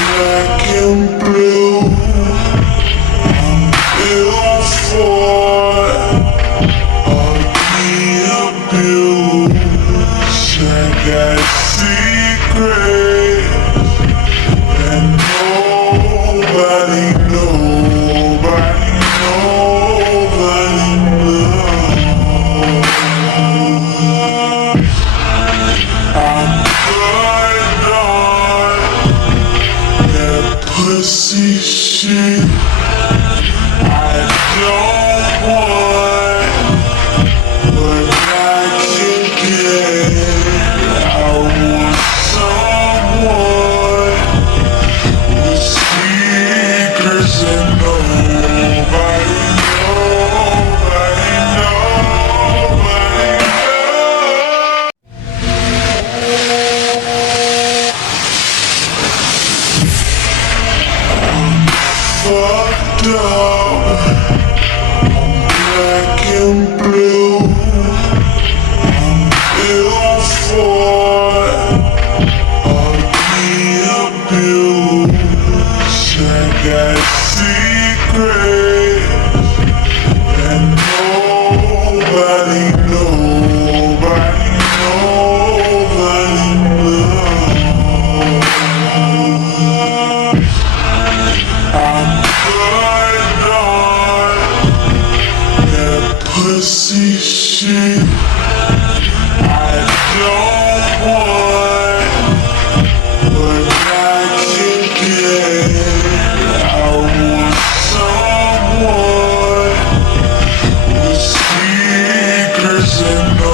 black and blue. I'm ill for all the abuse. I got secrets and nobody knows. I'm good on that pussy shit. I don't want what I can get. I want someone with secrets and nobody fucked up, black and blue. I'm ill for all the abuse. I got secrets and nobody knows. I'm good on that pussy shit. I don't want what I can get. I want someone with secrets and no